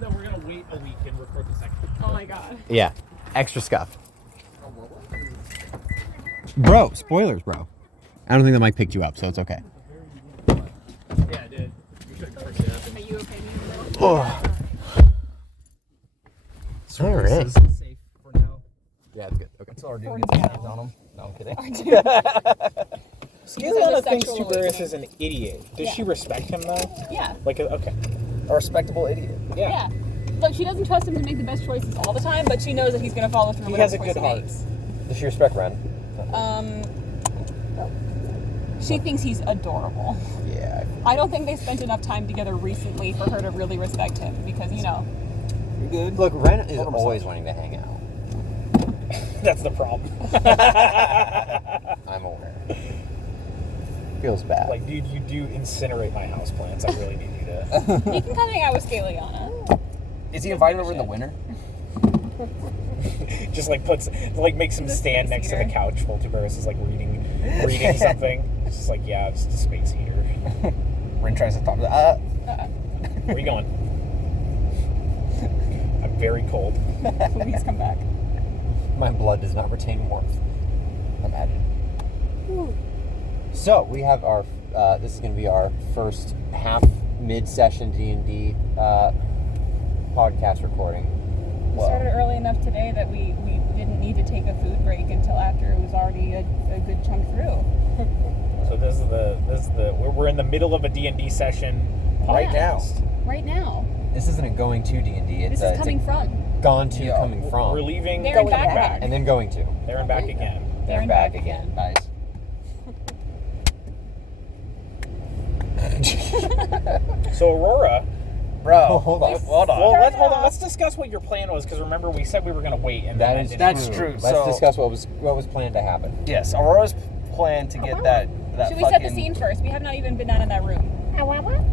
That we're gonna wait a week and record the second. Oh my god. Yeah. Extra scuff. Bro, spoilers, bro. I don't think the mic picked you up, so it's okay. Yeah, I did. You should have it up. Are you okay? Oh. So All this right. is safe for now. Yeah, it's good. Okay. Until our dude gets his hands on him. No, I'm kidding. Scaliana thinks sexual Tiberius awakening. is an idiot. Does Yeah. she respect him though? Yeah. Like, okay. A respectable idiot. Yeah. Like, she doesn't trust him to make the best choices all the time, but she knows that he's going to follow through He with has a whatever good choice heart. he makes. Does she respect Ren? She thinks he's adorable. Yeah. I don't think they spent enough time together recently for her to really respect him because, you know. You're good. Look, Ren is Hold on a always second. wanting to hang out. That's the problem. I'm aware. Feels bad. Like, dude, you do incinerate my houseplants. I really need you to. You can come hang out with Scaliana. Is he invited over in the winter? Just like makes him The stand space next to heater. the couch while Tiberius is like reading something. It's just like, yeah, it's just a space heater. Ren tries to talk to Where are you going? I'm very cold. Please come back. My blood does not retain warmth. Imagine. So we have our. This is going to be our first half mid-session D&D podcast recording. We started early enough today that we didn't need to take a food break until after it was already a good chunk through. So this is the we're in the middle of a D&D session Right now. Right now. This isn't a going to D&D. It's This is coming from. gone to Yeah. coming from. We're leaving, There and coming back. back, And then going to. there and back again. There and back again. Nice. So Aurora, Bro, hold on. Hold on. well, let's discuss what your plan was, because remember we said we were gonna wait, and That then is didn't That's happen. true. Let's So- discuss what was planned to happen. Yes, Aurora's plan to get that Should we set the scene first? We have not even been down in that room.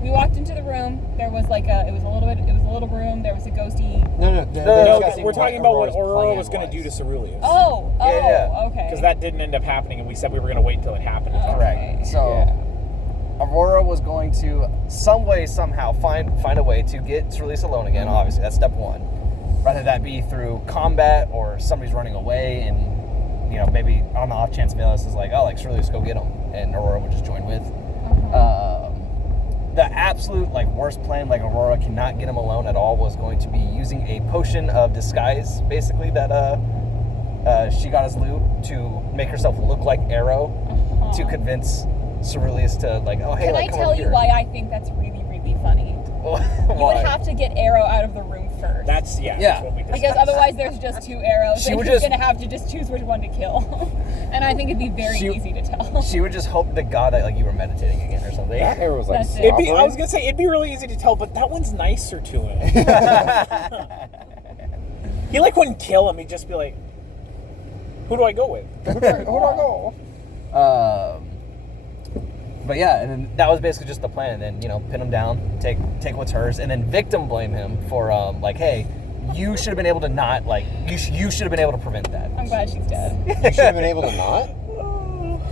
We walked into the room. There was like it was a little room. There was a ghosty. No. No, we're talking about what Aurora plan was gonna do to Ceruleus. Oh, Yeah. okay. Because that didn't end up happening, and we said we were gonna wait until it happened. Oh. Correct. Okay. So, Aurora was going to some way, somehow find a way to get Ceruleus alone again. Obviously, that's step one. Whether that be through combat or somebody's running away, and maybe on the off chance Valus is like, oh, like Ceruleus, go get him, and Aurora would just join with. The absolute worst plan, Aurora cannot get him alone at all, was going to be using a potion of disguise, basically that she got as loot to make herself look like Arrow to convince Ceruleus to oh hey, Can I come tell over you here. why I think that's really, really funny? You would have to get Arrow out of the room first. That's Yeah. what we discussed. because otherwise there's just two arrows, She and would he's just- gonna have to just choose which one to kill. And I think it'd be very She- easy to tell. She would just hope to God that you were meditating again or something. That arrow was like. That's it. I was gonna say it'd be really easy to tell, but that one's nicer to him. He wouldn't kill him. He'd just be like, "Who do I go with?" Who do I go? But yeah, and then that was basically just the plan. And then pin him down, take what's hers, and then victim blame him for hey, you should have been able to not you should have been able to prevent that. I'm glad she's dead. You should have been able to not.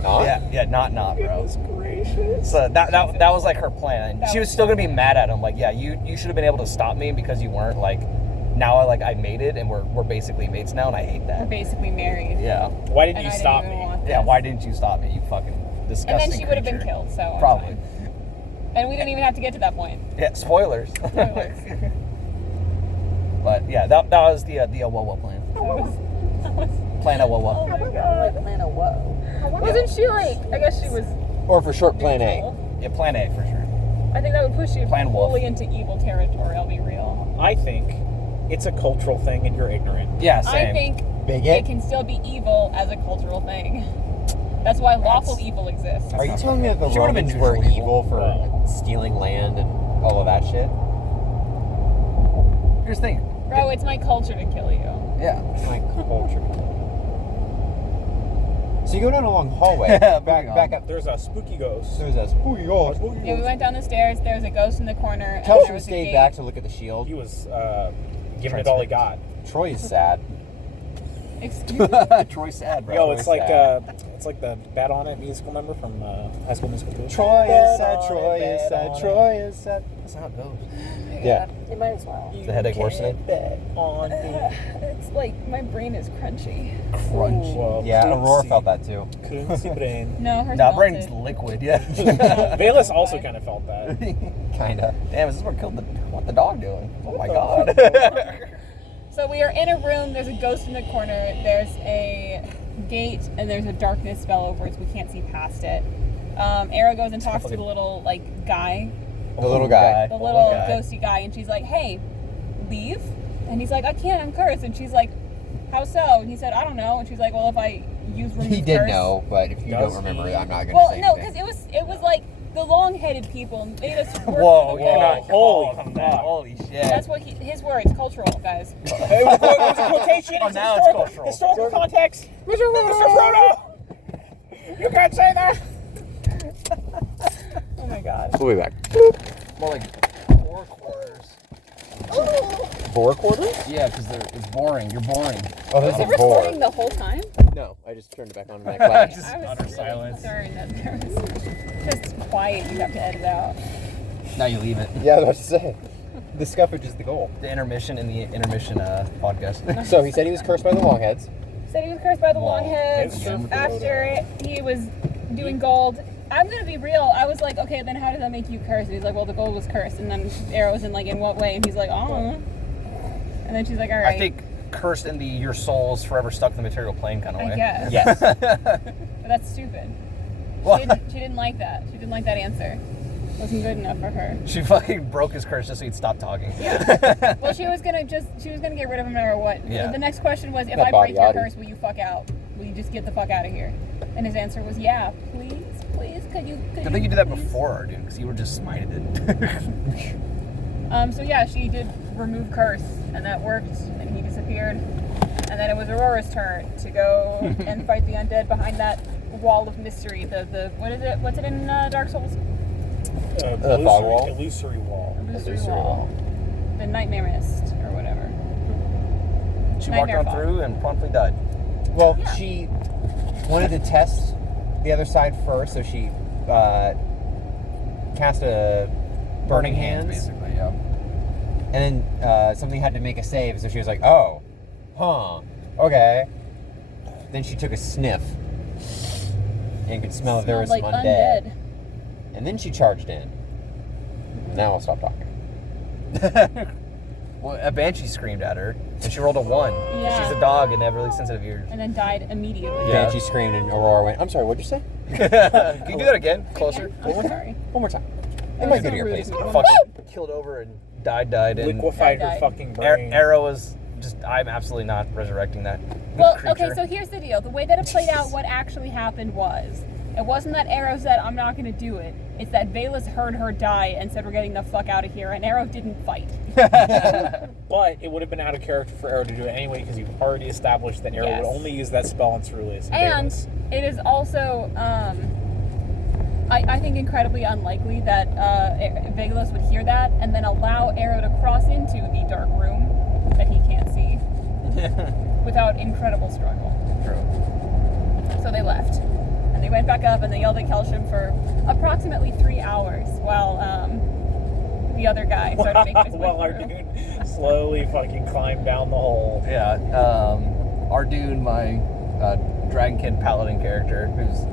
Not. Yeah, not bro. Goodness gracious. So that was her plan. And she was still gonna be mad at him. You should have been able to stop me because you weren't. Now I made it, and we're basically mates now, and I hate We're that. basically married. Yeah. Why didn't And you I stop didn't even me? want Yeah. this. Why didn't you stop me? You fucking disgusting. And then she would have been creature. killed, so I'm Probably. fine. And we didn't even have to get to that point. Yeah. Spoilers. Spoilers. But yeah, that was the Awawa plan. That was Plan Awawa. oh my god. Wasn't she I guess she was Or for short, plan A. neutral. Yeah, Plan A for sure. I think that would push you Plan Wolf. fully into evil territory, I'll be real. I think it's a cultural thing, and you're ignorant. Yeah, same. I think Bigot. it can still be evil as a cultural thing. That's why lawful evil exists. Are you telling me that the She would've been Romans were neutral evil for stealing land and all of that shit? Here's the thing. Bro, it's my culture to kill you. Yeah. My culture. So you go down a long hallway. Yeah, back up. There's a spooky ghost. There's a spooky ghost. Yeah, we went down the stairs, there was a ghost in the corner. and there Telstra was a stayed gate. back to look at the shield. He was giving it all he got. Troy is sad. Excuse me? Troy's sad, bro. Yo, it's Troy's like sad. it's like the Bet On It musical number from High School Musical 2. Troy is Bet sad, on it, Troy is bet sad, on it. Troy is sad. That's not how it goes. Yeah. It might as well. The headache You worsening? can't Bet on it. It's like my brain is crunchy. Crunchy. Well, Yeah, couldn't Aurora see- felt that too. Couldn't see brain. No, hers Nah, melted. brain's liquid, yeah. Bayless also kind of felt that. Kinda. Damn, is this what killed what the dog doing? Oh my What god. So we are in a room, there's a ghost in the corner, there's a gate, and there's a darkness spell over it, so we can't see past it. Arrow goes and talks to the little, like, guy, The little guy. the little ghosty guy, and she's like, hey, leave? And he's like, I can't, I'm cursed. And she's like, how so? And he said, I don't know. And she's like, well, if I use remove He did curse. know, but if you Does don't remember he? it, I'm not gonna Well, say no, anything. because it was like the long-headed people made us work Whoa, for the you're wall. not Holy calling him that. fuck. Holy shit. That's what his words, cultural, guys. It was a quotation. Oh, It's now it's cultural. Historical context. Mr. Frodo! You can't say that! Oh my god. We'll be back. More like 4 quarters. 4 quarters? Yeah, because it's boring. You're boring. Oh, this Was it is 4. recording the whole time? No, I just turned it back on and I clapped. Just I was utter really silence. concerned that there was just quiet you have to edit out. Now you leave it. Yeah, I was about to say. The scuffage is the goal. The intermission in the intermission podcast. So he said he was cursed by the Longheads. Said he was cursed by the Wow. Longheads. Yes. After he was doing gold, I'm gonna be real. I was like, okay, then how does that make you cursed? And he's like, well, the gold was cursed. And then Arrow was in like, in what way? And he's like, oh. And then she's like, all right. I think cursed in the your soul's forever stuck in the material plane kind of way. I guess. Yes. But that's stupid. What? She didn't like that. She didn't like that answer. Wasn't good enough for her. She fucking broke his curse just so he'd stop talking. Well, she was gonna get rid of him no matter what. Yeah. The next question was, if That I break your body-yaddy. curse, will you fuck out? Will you just get the fuck out of here? And his answer was, yeah, please, could you? I think you did that before, Arjun, because you were just smited it. So yeah, she did remove curse, and that worked, and he disappeared. And then it was Aurora's turn to go and fight the undead behind that wall of mystery. The what is it? What's it in Dark Souls? fog wall? Illusory wall. Illusory wall. The Nightmare Mist or whatever. She walked Nightmare on fog. through and promptly died. Well, Yeah. she wanted to test the other side first, so she cast a Burning Hands. basically, yeah. And then something had to make a save, so she was like, oh, okay. Then she took a sniff and could smell if there was Smelled some like undead. And then she charged in. Now I'll stop talking. Well, a banshee screamed at her, and she rolled a 1. Yeah. She's a dog and they have really sensitive ears. And then died immediately. Yeah. Banshee screamed and Aurora went, I'm sorry, what'd you say? Can you do that again? Closer. I'm sorry. One more time. That In my was good so ear, rude please. of me. Fucking killed over and died. And Liquefied her Died. fucking brain. Arrow was just, I'm absolutely not resurrecting that Well, creature. okay, so here's the deal. The way that it played out, what actually happened was, it wasn't that Arrow said, I'm not going to do it. It's that Valus heard her die and said, we're getting the fuck out of here, and Arrow didn't fight. But it would have been out of character for Arrow to do it anyway because you've already established that Arrow Yes. would only use that spell on Ceruleus. And it is also, I think, incredibly unlikely that Valus would hear that and then allow Arrow to cross into the dark room that he can't see without incredible struggle. True. So they left. And they went back up and they yelled at Kelsham for approximately 3 hours while the other guy started making his way While our through. dude slowly fucking climbed down the hole. Yeah, Arjun, my Dragon Kid Paladin character, who's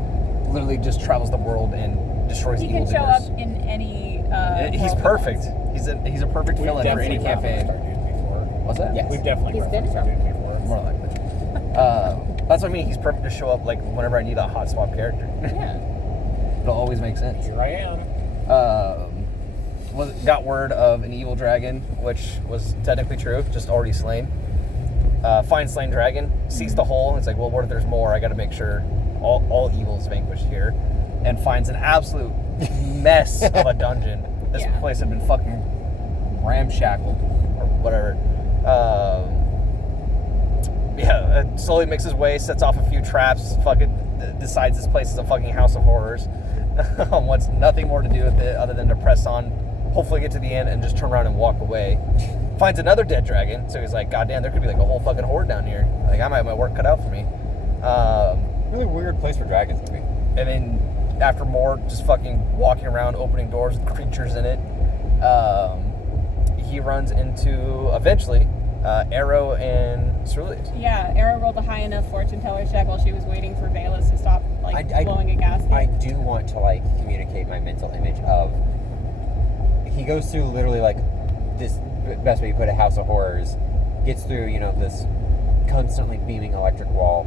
literally just travels the world and destroys He evil can show up doers. in any. He's world. perfect. He's a perfect We've villain for any definitely campaign. referenced our dude before. What's that? Yes. We've definitely He's been referenced our dude before. More likely. That's what I mean. He's perfect to show up like whenever I need a hot swap character. Yeah. It'll always make sense. Here I am. Got word of an evil dragon, which was technically true, just already slain. Finds slain dragon, sees the hole, and it's like, well, what if there's more? I got to make sure all evil's vanquished here, and finds an absolute mess of a dungeon. This Yeah. place had been fucking ramshackled or whatever. Slowly makes his way, sets off a few traps, fucking decides this place is a fucking house of horrors. Wants nothing more to do with it other than to press on, hopefully get to the end and just turn around and walk away. finds another dead dragon. So he's like, God damn, there could be like a whole fucking horde down here. Like I might have my work cut out for me. Really weird place for dragons to be. And then after more just fucking walking around, opening doors with creatures in it, he runs into, eventually, Arrow and Ceruleus. Yeah, Era rolled a high enough fortune teller check while she was waiting for Valus to stop blowing a gasket. I do want to like communicate my mental image of he goes through literally like this best way you put it, House of Horrors, gets through, you know, this constantly beaming electric wall,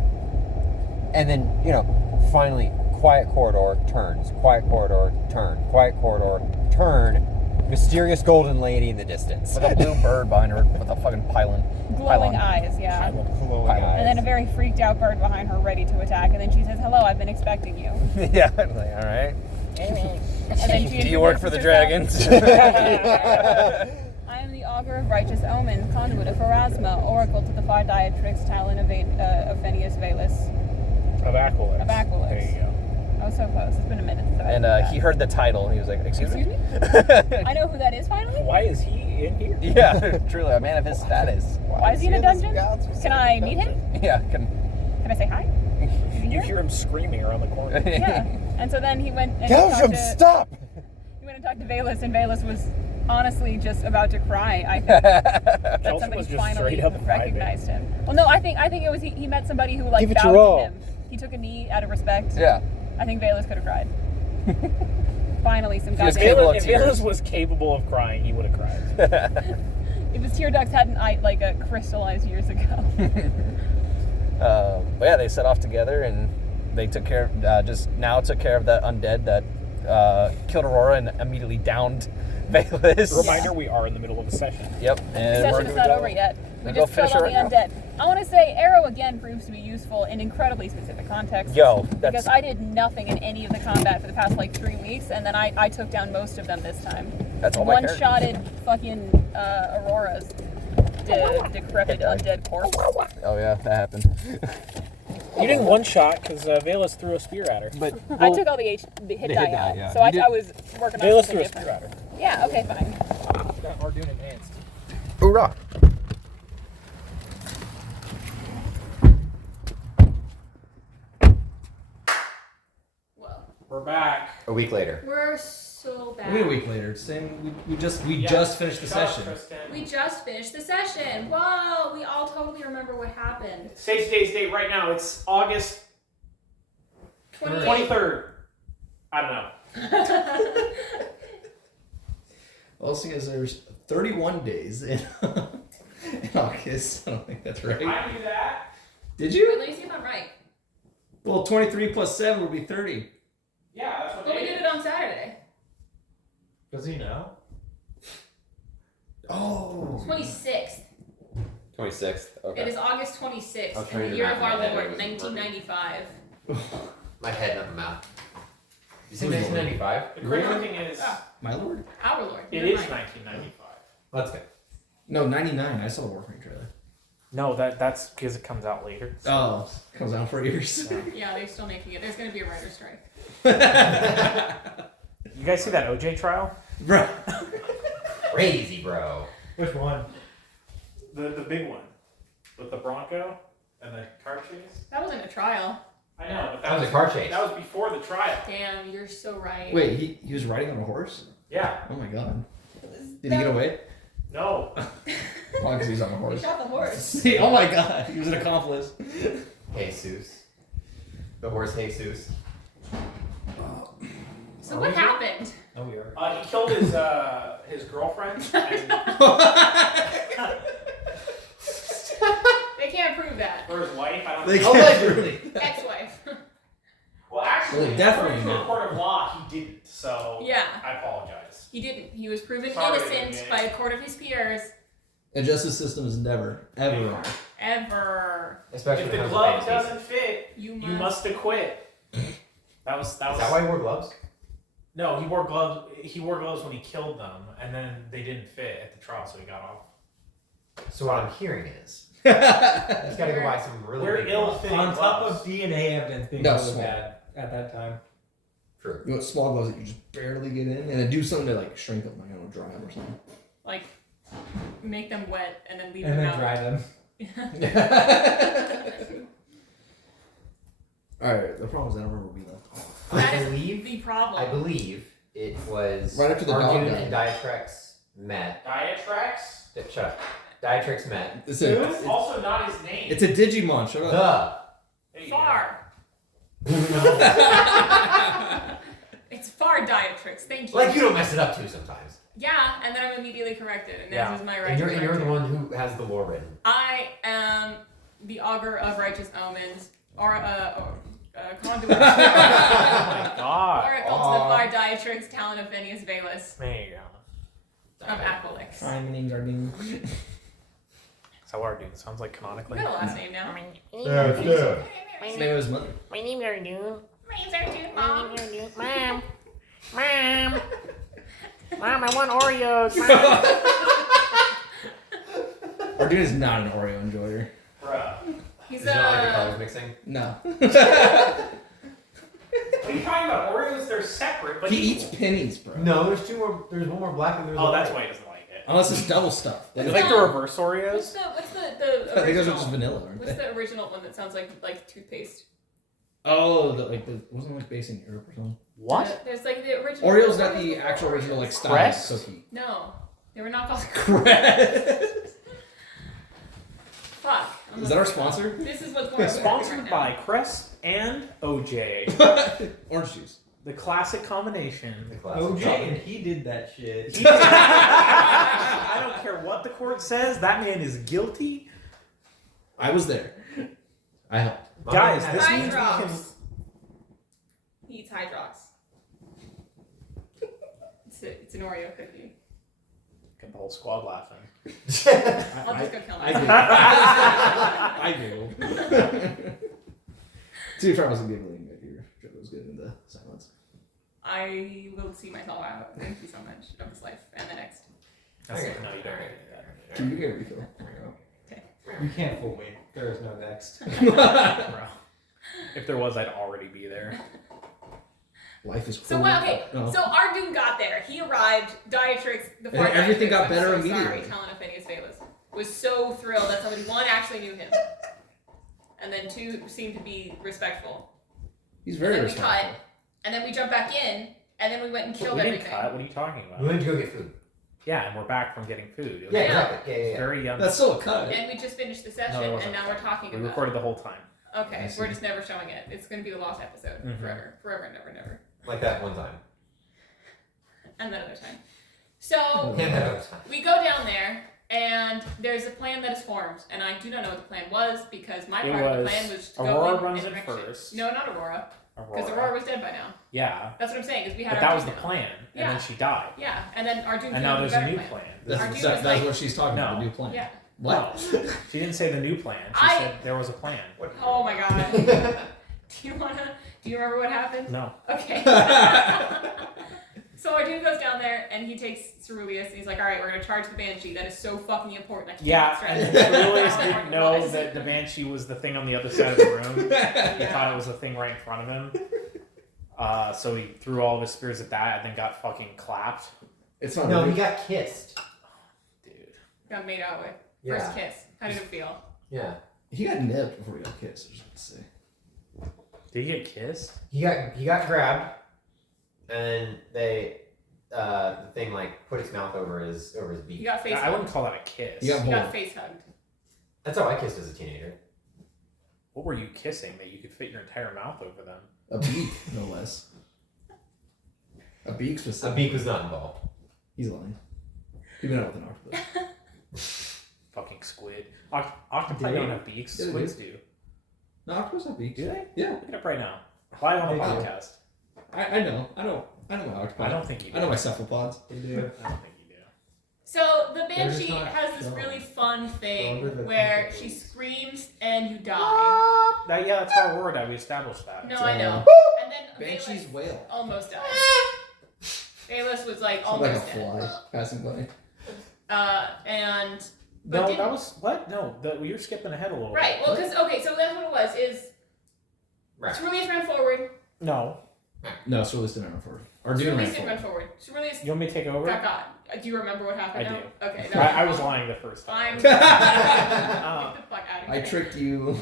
and then, you know, finally quiet corridor turns, quiet corridor turn, quiet corridor turn, mysterious golden lady in the distance With a blue bird behind her with a fucking pylon. Glowing eyes, yeah. glowing eyes. And then a very freaked out bird behind her ready to attack, and then she says, "Hello, I've been expecting you." Yeah, I'm like, all right. And then she Do you work for the introduces dragons? I am the augur of righteous omen, conduit of Pharasma, oracle to the far Diatrix, Talon of Phineas Valus. Of Aquilix. Of Aquilix. There you go. I was so close. It's been a minute since I've And done that. he heard the title and he was like, excuse me? I know who that is finally. Why is he in here? Yeah, truly, a man of his status. Why is he in a dungeon? Can I meet him? Yeah, Can I say hi? Is he You here? hear him screaming around the corner. Yeah. And so then he went and Belgium, stop! He went and talked to Valus, and Valus was honestly just about to cry. I think that Belgium somebody was just finally straight up recognized him. Well, no, I think it was he met somebody who like Give it bowed your all. to him. He took a knee out of respect. Yeah. I think Valus could have cried. Finally, some He was goddamn. capable of If tears. Valus was capable of crying, he would have cried. If his tear ducts hadn't crystallized years ago. But yeah, they set off together and they took care of, took care of that undead that killed Aurora and immediately downed Valus. Reminder, we are in the middle of a session. Yep. The And session we're is gonna not go- over yet. We we'll just go killed finish all it the right now. undead. I want to say Arrow again proves to be useful in incredibly specific contexts. Yo, that's Because I did nothing in any of the combat for the past 3 weeks, and then I took down most of them this time. That's all my One-shotted fucking Aurora's decrepit undead corpse. Oh yeah, that happened. You didn't one shot because Valus threw a spear at her. But I took all the hit hit die die, out, yeah. so You I did- was working on Valus something threw a spear different. at her. Yeah, okay, fine. Got Ardoon enhanced. Hoorah! Well, We're back. a week later. we're so bad. Wait a week later. Same. We just finished the session. We just finished the session. Whoa, we all totally remember what happened. Say today's date right now. It's August 23rd. I don't know. Well, seeing as there's 31 days in, in August, I don't think that's right. I knew that. Did you? Let me see if I'm right. Well, 23 plus 7 would be 30. Yeah, that's what But we they did it on Saturday. Does he know? Oh. 26th. 26th. Okay. It is August 26th I was in trying the to year map of my our head, Lord, it wasn't working. 1995. My head, not the mouth. You say Who's 1995? The crazy thing is, My lord? Our Lord. it never is mind. 1995. Let's go. No, 99. I saw the Warframe trailer. No, that's because it comes out later. Oh, comes out for years. Yeah, they're still making it. There's going to be a writer's strike. You guys see that OJ trial? Bro. Crazy, bro. Which one? The big one with the Bronco and the car chase. That wasn't a trial. I know, but That was a car chase. That was before the trial. Damn, you're so right. Wait, he was riding on a horse? Yeah. Oh my god. Did he get away? No. Probably because he's on a You horse. shot the horse. See, oh my god, he was an accomplice. Jesus. The horse Jesus. So what happened? Oh, we are. He killed his girlfriend. And, They can't prove that. or his wife. I don't They know. can't Allegedly. Ex-wife. Well, actually, Well, definitely according to a not. court of law, he didn't. So Yeah. I apologize. He didn't. He was proven Sorry, innocent man. by a court of his peers. The justice system is never, ever wrong. Ever. Especially If when the it comes to glove fantasy. doesn't fit, You you must acquit. That was. Is that why he wore gloves? No, he wore gloves. He wore gloves when he killed them, and then they didn't fit at the trial, so he got off. So what I'm hearing is he's got to go buy some really We're big gloves. ill-fitting On top gloves. of DNA evidence being No, really small. bad at that time. True. You want small gloves that you just barely get in, and then do something to like shrink them, like I don't know, dry them or something. Like make them wet, and then leave And them then out. dry them. Alright, the problem is I don't remember where we left off. That I is believe. the problem. I believe it was Right after the dog Arjun died. and Diatrex met. Diatrax? Shut up. Diatrex met. It's Dude, a, also not his name. it's a Digimon, shut up. There you Far. It's far Diatrix. Thank you. Like you don't mess it up too sometimes. Yeah, and then I'm immediately corrected, and Yeah. this is my right. And to you're correct the it. one who has the lore written. I am the augur of righteous omens, or conduit. go. Oh my god. Oracle to the far Diatrix, talent of Phineas Valus There you go. of Aquilix. Hi, my name's Ardeen. That's how our dude sounds like canonically. You got a last name now. His name was Mother. My name's Arjun. My name's Arjun, My Mom. name's Arjun. Mom. Mom. Mom, I want Oreos. Mom. Arjun is not an Oreo enjoyer. Bruh. He's Is it not like the colors mixing? No. What are you talking about? Oreos, they're separate, but He eats pennies, bro. No, there's two more. There's one more black and there's Oh, one that's white. why he doesn't like it. Unless it's double stuff. You like the reverse What's Oreos? the I think those are just original? vanilla, aren't What's they? the original one that sounds like toothpaste? Oh, wasn't it like based in Europe or something? What? There's like the original. Oreo's not Oreos the before actual original Oreos. like style Crest? cookie. No, they were not called. Crest. Fuck. I'm Is that our looking it up. sponsor? This is what's going on. Sponsored right by now. Crest and OJ. Orange juice. The classic combination. The classic. OJ, and he did that shit. I don't care what the court says, that man is guilty. I was there. I helped. My Guys, man this had- means we can. Hydrox. He eats Hydrox. It's an Oreo cookie. Get the whole squad laughing. I'll just go kill I myself. giggled. I giggled. To be fair, I wasn't giggling, but your joke was good in the silence. I will see myself out. Thank you so much of this life and the next. That's Okay. no, you don't get to do that. Can you get a refill? You can't fool me. There is no next. Bro. If there was, I'd already be there. Life is So cruel. what? Okay. No. So Arjun got there. He arrived. Diatrix, the And far everything Diatrix, got I'm better so immediately. Sorry, Talon of Phineas Valus was so thrilled that somebody one actually knew him, and then two seemed to be respectful. He's very And then we respectful. cut, and then we jumped back in, and then we went and We killed didn't everything. cut. What are you talking We about? went to go get food. Yeah, and we're back from getting food. It was Yeah, Yeah. exactly. Yeah. very young. That's still a cut. And we just finished the session, No, it and wasn't. now we're talking We about. recorded the whole time. Okay, I see. we're just never showing it. It's gonna be the lost episode Mhm. forever, and never, Like that one time. and that other time. So And that other time. we go down there, and there's a plan that is formed, and I do not know what the plan was because my It part of the was plan was to Aurora go in runs and it wreck shit. first. No, not Aurora, because Aurora was dead by now. Yeah, That's what I'm saying. Is we had but that was Arjun the now. plan, and Yeah. then she died, Yeah, and then Arjun and came now with there's a better new plan. That's, Arjun that- was that's like- what she's talking about, No. the new plan. Yeah. What? No, she didn't say the new plan. She I- said there was a plan. Oh my god. Do you remember what happened? No. Okay. So Arjun goes down there and he takes Ceruleus and he's like, all right, we're gonna charge the Banshee. That is so fucking important. I can't Yeah, stress and it. Ceruleus How didn't important know it was. that the Banshee was the thing on the other side of the room. He Yeah. thought it was the thing right in front of him. So he threw all of his spears at that and then got fucking clapped. It's not No, really. he got kissed. Dude. Got made out with. Yeah. First kiss. How did it feel? Yeah. He got nipped before he got kissed, I was just gonna say. Did he get kissed? He got grabbed, and then the thing like put its mouth over his You beak. got face I hugged. wouldn't call that a kiss. You got You got both. face hugged. That's how I kissed as a teenager. What were you kissing that you could fit your entire mouth over them? A beak, no less. A beak A specifically. beak was not involved. He's lying. He went out with an octopus. Fucking squid. Octopi Did don't they? have beaks. Yeah, they Squids do. No, octopus have beaks. Do they? Yeah, Look it up right now. Live on the They do. podcast. I know. I know my octopus. I don't think you do. I know my cephalopods. They do. I don't think you do. So the They're just Banshee not has this strong. really fun thing Stronger than where tentacles. she screams and you die. Yeah, that's how Aurora died. We established that. No, So- I know. And then Banshee's Valus whale. almost died. Valus was like Sounds like a almost dead. fly passing by. And No, didn't- that was what? No, you're skipping ahead a little. right. Well, because okay, so that's what it was. Is Right. Ceruleus ran forward. No. No, Ceruleus didn't run forward. Or Dune ran Ceruleus didn't run forward. forward. Ceruleus You want me to take over? got God. Do you remember what happened I now? do. Okay. No, I was lying the first time. I'm. Get the fuck out of here. I tricked you.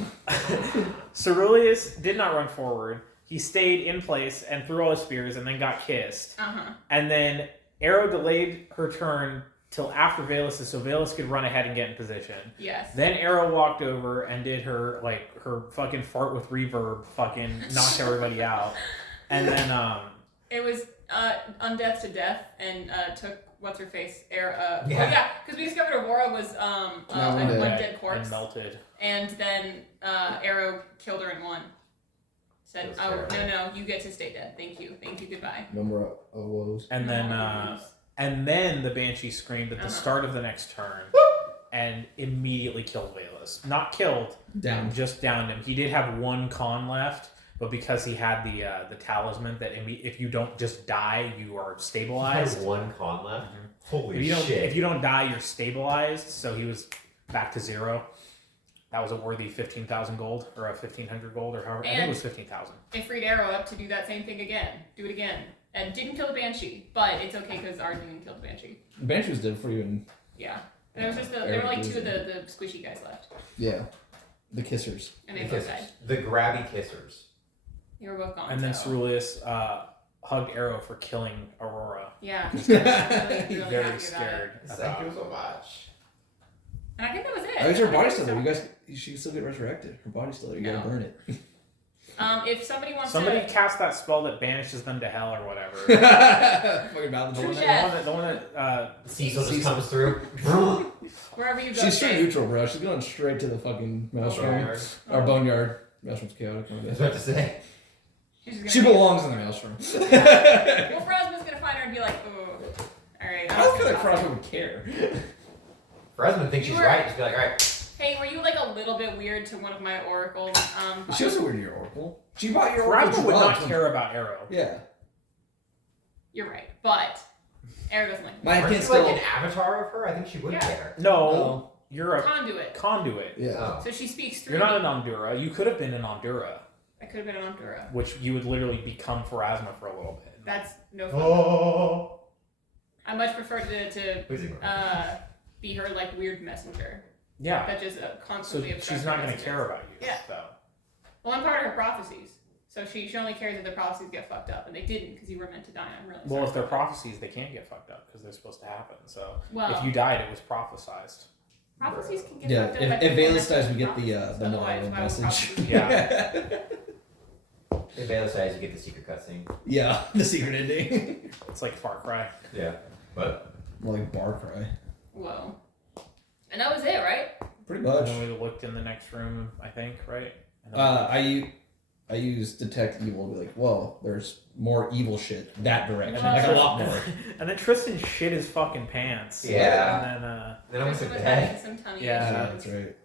Ceruleus did not run forward. He stayed in place and threw all his spears and then got kissed. Uh-huh. And then Arrow delayed her turn till after Valus, so Valus could run ahead and get in position. Yes. Then Arrow walked over and did her fucking fart with reverb, fucking knocked everybody out. And then It was undeath to death and took what's her face Yeah. yeah, because we discovered Aurora was an undead corpse and melted. and then Arrow killed her in one. Said, That's "Oh terrible. no, you get to stay dead. Thank you, goodbye." Number of woes. And then the Banshee screamed at the start of the next turn and immediately killed Valus. Not killed, Down. just downed him. He did have one con left, but because he had the talisman that if you don't just die, you are stabilized. Has one con left. Holy If shit! you don't die, you're stabilized. So he was back to 0. That was a worthy 15,000 gold or a 1,500 gold or however. I think it was 15,000. It freed Arrow up to do that same thing again. Do it again. And didn't kill the Banshee, but it's okay because Arjun killed the Banshee. Banshee was dead for you, and Yeah. And there was just there were like two of the squishy guys left, yeah, the kissers. and they The both kissers. died. The grabby kissers. They were both gone. And then so. Ceruleus hugged Arrow for killing Aurora. Yeah. He's really, He's really very happy scared. Thank you so much. And I think that was it. Oh, is her I body think still there? so. You guys, she can still get resurrected. Her body's still there. You gotta No. burn it. If somebody wants Somebody to. cast that spell that banishes them to hell or whatever. Fucking bad. True The Chef. one that Cecil just Cecil. comes through. Wherever you go. She's stay. straight neutral, bro. She's going straight to the fucking maelstrom. Boneyard. Or boneyard. Maelstrom's chaotic. I was about to say. She's just gonna She belongs in the maelstrom. Well, Frosma's gonna find her and be like, oh, alright. I don't feel like Frosma would care. Fresman thinks You she's were- right. She'd be like, alright. Hey, were you like a little bit weird to one of my oracles? She was weird to your oracle. She bought your oracle. Pharasma would not drugs. care about Arrow. Yeah. You're right, but Arrow doesn't like me. My Aren't kid you still. like an avatar of her? I think she would Yeah. care. No, No. you're a Conduit. conduit. Yeah. Oh. So she speaks through You're not me. an Ondura. You could have been an Ondura, I could have been an Ondura. which you would literally become Pharasma for a little bit. That's no fun. Oh. I much prefer to Please ignore. be her like weird messenger Yeah. that just So constantly obstructs she's her not going to messages. care about you. Yeah. So. Well, I'm part of her prophecies, so she only cares if the prophecies get fucked up, and they didn't because you were meant to die. I'm really sorry. Well, if they're prophecies, they can't get fucked up because they're supposed to happen. So Well, if you died, it was prophesized. prophecies can get Yeah. fucked up. If by people Valus that dies, we make get the prophecies. Milano Otherwise, why would message. prophecies- Yeah. If Valus dies, you get the secret cutscene. Yeah. The secret ending. It's like Far Cry. Yeah. But More like bar cry. Whoa. And that was it, right? Pretty And much. then we looked in the next room, I think, right? And then I use detect evil to be like, whoa, there's more evil shit that direction. Well, Like a lot more. and then Tristan shit his fucking pants. Yeah. And then I went to Kristen was bed. having some tummy Yeah, issues. That's right.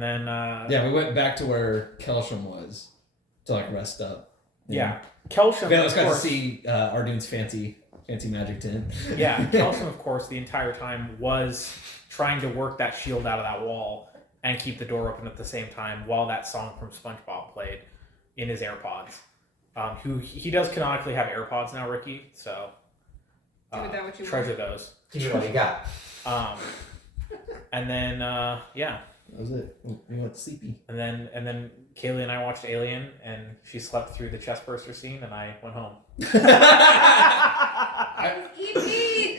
then Yeah, we went back to where Kelsham was to like rest up. yeah. Kelsham, Valus of got to course, see Ardune's fancy magic tent. yeah, Kelsham, of course, the entire time was trying to work that shield out of that wall and keep the door open at the same time while that song from SpongeBob played in his AirPods. He does canonically have AirPods now, Ricky. So Do with that what you treasure those. Give me what you got. And then yeah. That was it. We went sleepy. And then Kaylee and I watched Alien, and she slept through the chest burster scene, and I went home.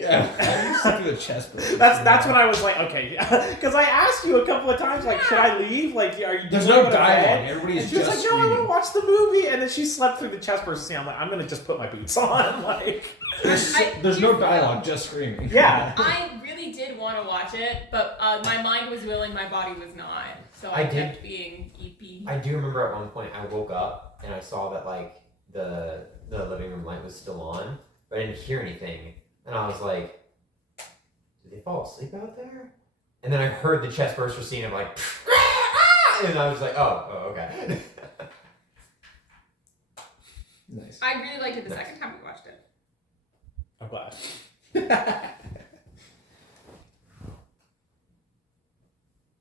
Yeah, I used to do a chest burst. That's when I was like, okay, because I asked you a couple of times, like, should I leave? Like, are you? There's do you no wanna go to dialogue. bed? Everybody's And she was just like, no, I want screaming. to watch the movie. And then she slept through the chest burster scene. I'm like, I'm gonna just put my boots on, like. There's no dialogue, just screaming. Yeah. I really did want to watch it, but my mind was willing, my body was not. So I I kept being EP. I do remember at one point I woke up and I saw that like the living room light was still on, but I didn't hear anything, and I was like, did they fall asleep out there? And then I heard the chest burster scene of like, and I was like, oh okay. Nice. I really liked it the second time we watched it. I'm glad.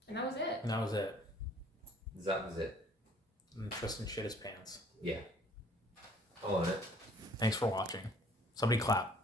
And that was it. And that was it. That was it. And Tristan shit his pants. Yeah. I'll own it. Thanks for watching. Somebody clap.